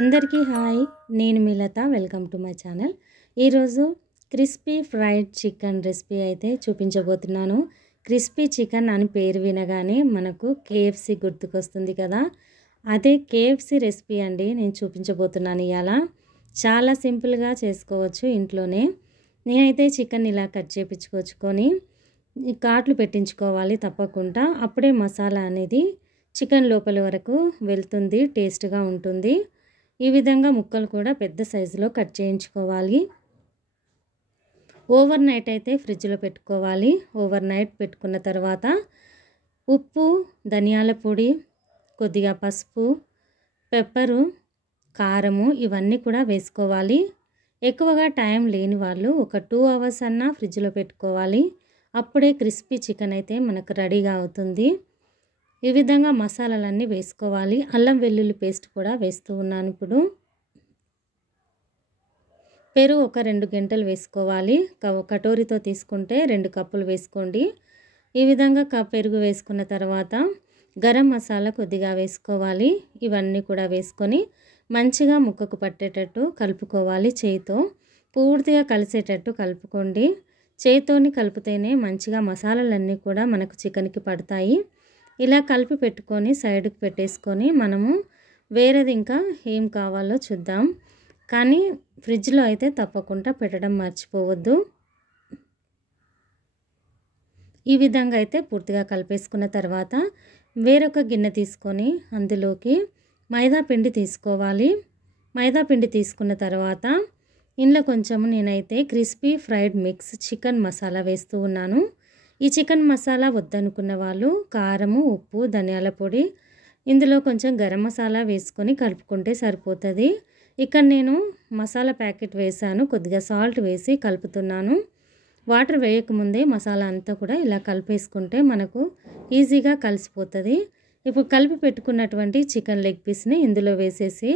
అందరికీ హాయ్, నేను మీ Latha. Welcome to my channel. ఈరోజు క్రిస్పీ ఫ్రైడ్ చికెన్ రెసిపీ అయితే చూపించబోతున్నాను. క్రిస్పీ చికెన్ అని పేరు వినగానే మనకు కేఎఫ్సి గుర్తుకొస్తుంది కదా, అదే కేఎఫ్సి రెసిపీ అండి నేను చూపించబోతున్నాను. ఇవాళ చాలా సింపుల్గా చేసుకోవచ్చు ఇంట్లోనే. నేనైతే చికెన్ ఇలా కట్ చేయించుకొచ్చుకొని కాట్లు పెట్టించుకోవాలి తప్పకుండా. అప్పుడే మసాలా అనేది చికెన్ లోపల వరకు వెళ్తుంది, టేస్ట్గా ఉంటుంది. ఈ విధంగా ముక్కలు కూడా పెద్ద సైజులో కట్ చేయించుకోవాలి. ఓవర్ నైట్ అయితే ఫ్రిడ్జ్లో పెట్టుకోవాలి. ఓవర్ నైట్ పెట్టుకున్న తర్వాత ఉప్పు, ధనియాల పొడి, కొద్దిగా పసుపు, పెప్పరు, కారము ఇవన్నీ కూడా వేసుకోవాలి. ఎక్కువగా టైం లేని వాళ్ళు ఒక 2 అవర్స్ అన్నా ఫ్రిడ్జ్లో పెట్టుకోవాలి. అప్పుడే క్రిస్పీ చికెన్ అయితే మనకు రెడీగా అవుతుంది. ఈ విధంగా మసాలాలన్నీ వేసుకోవాలి. అల్లం వెల్లుల్లి పేస్ట్ కూడా వేస్తూ ఉన్నాను. ఇప్పుడు పెరుగు ఒక 2 గంటలు వేసుకోవాలి. కటోరీతో తీసుకుంటే 2 కప్పులు వేసుకోండి. ఈ విధంగా పెరుగు వేసుకున్న తర్వాత గరం మసాలా కొద్దిగా వేసుకోవాలి. ఇవన్నీ కూడా వేసుకొని మంచిగా ముక్కకు పట్టేటట్టు కలుపుకోవాలి. చేయితో పూర్తిగా కలిసేటట్టు కలుపుకోండి. చేయితోని కలిపితేనే మంచిగా మసాలాలన్నీ కూడా మనకు చికెన్కి పడతాయి. ఇలా కలిపి పెట్టుకొని సైడ్కి పెట్టేసుకొని మనము వేరేది ఇంకా ఏం కావాలో చూద్దాం. కానీ ఫ్రిడ్జ్లో అయితే తప్పకుండా పెట్టడం మర్చిపోవద్దు. ఈ విధంగా అయితే పూర్తిగా కలిపేసుకున్న తర్వాత వేరొక గిన్నె తీసుకొని అందులోకి మైదా పిండి తీసుకోవాలి. మైదా పిండి తీసుకున్న తర్వాత ఇందులో కొంచెము నేనైతే crispy fried mix chicken masala వేస్తూ ఉన్నాను. ఈ చికెన్ మసాలా వద్దనుకున్న వాళ్ళు కారము, ఉప్పు, ధనియాల పొడి, ఇందులో కొంచెం గరం మసాలా వేసుకొని కలుపుకుంటే సరిపోతుంది. ఇక్కడ నేను మసాలా ప్యాకెట్ వేసాను, కొద్దిగా సాల్ట్ వేసి కలుపుతున్నాను. వాటర్ వేయకముందే మసాలా అంతా కూడా ఇలా కలిపేసుకుంటే మనకు ఈజీగా కలిసిపోతుంది. ఇప్పుడు కలిపి పెట్టుకున్నటువంటి చికెన్ లెగ్ పీస్ని ఇందులో వేసేసి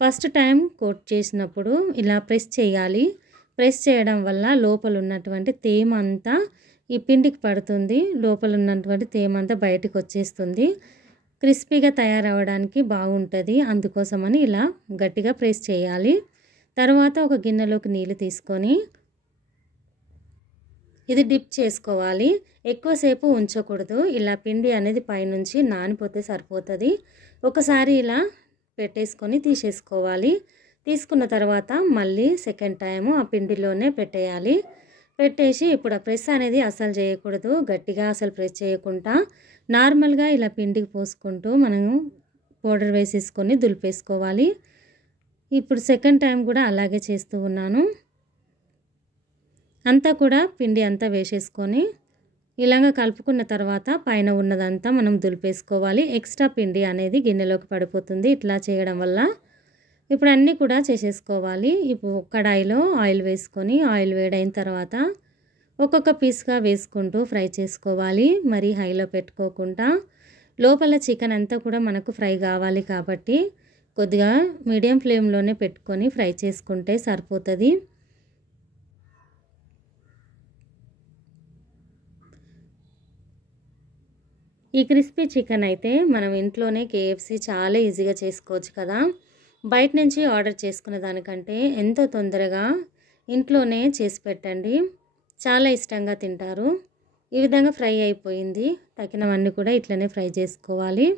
ఫస్ట్ టైం కోట్ చేసినప్పుడు ఇలా ప్రెస్ చేయాలి. ప్రెస్ చేయడం వల్ల లోపల ఉన్నటువంటి తేమ అంతా ఈ పిండికి పడుతుంది. లోపల ఉన్నటువంటి తేమ అంతా బయటకు వచ్చేస్తుంది. క్రిస్పీగా తయారవడానికి బాగుంటుంది. అందుకోసమని ఇలా గట్టిగా ప్రెస్ చేయాలి. తర్వాత ఒక గిన్నెలోకి నీళ్ళు తీసుకొని ఇది డిప్ చేసుకోవాలి. ఎక్కువసేపు ఉంచకూడదు. ఇలా పిండి అనేది పైనుంచి నానిపోతే సరిపోతుంది. ఒకసారి ఇలా పెట్టేసుకొని తీసేసుకోవాలి. తీసుకున్న తర్వాత మళ్ళీ సెకండ్ టైము ఆ పిండిలోనే పెట్టేయాలి. పెట్టేసి ఇప్పుడు ఆ ప్రెస్ అనేది అసలు చేయకూడదు. గట్టిగా అసలు ప్రెస్ చేయకుండా నార్మల్గా ఇలా పిండికి పోసుకుంటూ మనము పౌడర్ వేసేసుకొని దులిపేసుకోవాలి. ఇప్పుడు సెకండ్ టైం కూడా అలాగే చేస్తూ ఉన్నాను. అంతా కూడా పిండి అంతా వేసేసుకొని ఇలాగ కలుపుకున్న తర్వాత పైన ఉన్నదంతా మనం దులిపేసుకోవాలి. ఎక్స్ట్రా పిండి అనేది గిన్నెలోకి పడిపోతుంది ఇట్లా చేయడం వల్ల. ఇప్పుడు అన్నీ కూడా చేసేసుకోవాలి. ఇప్పుడు కడాయిలో ఆయిల్ వేసుకొని ఆయిల్ వేడైన తర్వాత ఒక్కొక్క పీస్గా వేసుకుంటూ ఫ్రై చేసుకోవాలి. మరి హైలో పెట్టుకోకుండా. లోపల చికెన్ అంతా కూడా మనకు ఫ్రై కావాలి కాబట్టి కొద్దిగా మీడియం ఫ్లేమ్లోనే పెట్టుకొని ఫ్రై చేసుకుంటే సరిపోతుంది. ఈ క్రిస్పీ చికెన్ అయితే మనం ఇంట్లోనే కేఎఫ్సి చాలా ఈజీగా చేసుకోవచ్చు కదా. బయట నుంచి ఆర్డర్ చేసుకునే దానికంటే ఎంతో తొందరగా ఇంట్లోనే చేసి పెట్టండి. చాలా ఇష్టంగా తింటారు. ఈ విధంగా ఫ్రై అయిపోయింది. తగినవన్నీ కూడా ఇట్లనే ఫ్రై చేసుకోవాలి.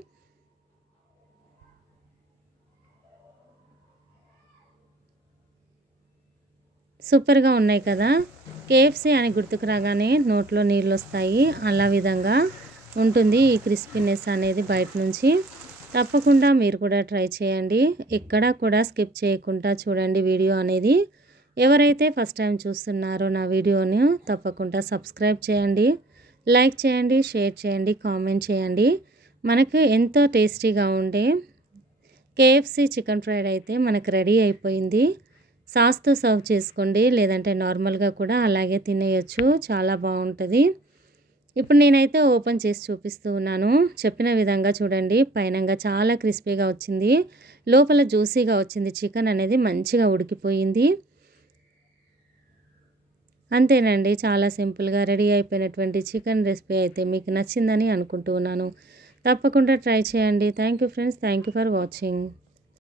సూపర్గా ఉన్నాయి కదా. కేఎఫ్సి అని గుర్తుకు రాగానే నోట్లో నీళ్ళు వస్తాయి. అలా విధంగా ఉంటుంది ఈ క్రిస్పీనెస్ అనేది బయట నుంచి. తప్పకుండా మీరు కూడా ట్రై చేయండి. ఎక్కడా కూడా స్కిప్ చేయకుండా చూడండి వీడియో అనేది. ఎవరైతే ఫస్ట్ టైం చూస్తున్నారో నా వీడియోని తప్పకుండా సబ్స్క్రైబ్ చేయండి, లైక్ చేయండి, షేర్ చేయండి, కామెంట్ చేయండి. మనకు ఎంతో టేస్టీగా ఉండే కేఎఫ్సి చికెన్ ఫ్రైడ్ అయితే మనకు రెడీ అయిపోయింది. సాస్తో సర్వ్ చేసుకోండి, లేదంటే నార్మల్గా కూడా అలాగే తినేయచ్చు. చాలా బాగుంటుంది. ఇప్పుడు నేనైతే ఓపెన్ చేసి చూపిస్తూ ఉన్నాను. చెప్పిన విధంగా చూడండి. పైనంగా చాలా క్రిస్పీగా వచ్చింది, లోపల జ్యూసీగా వచ్చింది. చికెన్ అనేది మంచిగా ఉడికిపోయింది. అంతేనండి, చాలా సింపుల్గా రెడీ అయిపోయినటువంటి చికెన్ రెసిపీ అయితే మీకు నచ్చిందని అనుకుంటూ ఉన్నాను. తప్పకుండా ట్రై చేయండి. Thank you friends. Thank you for watching.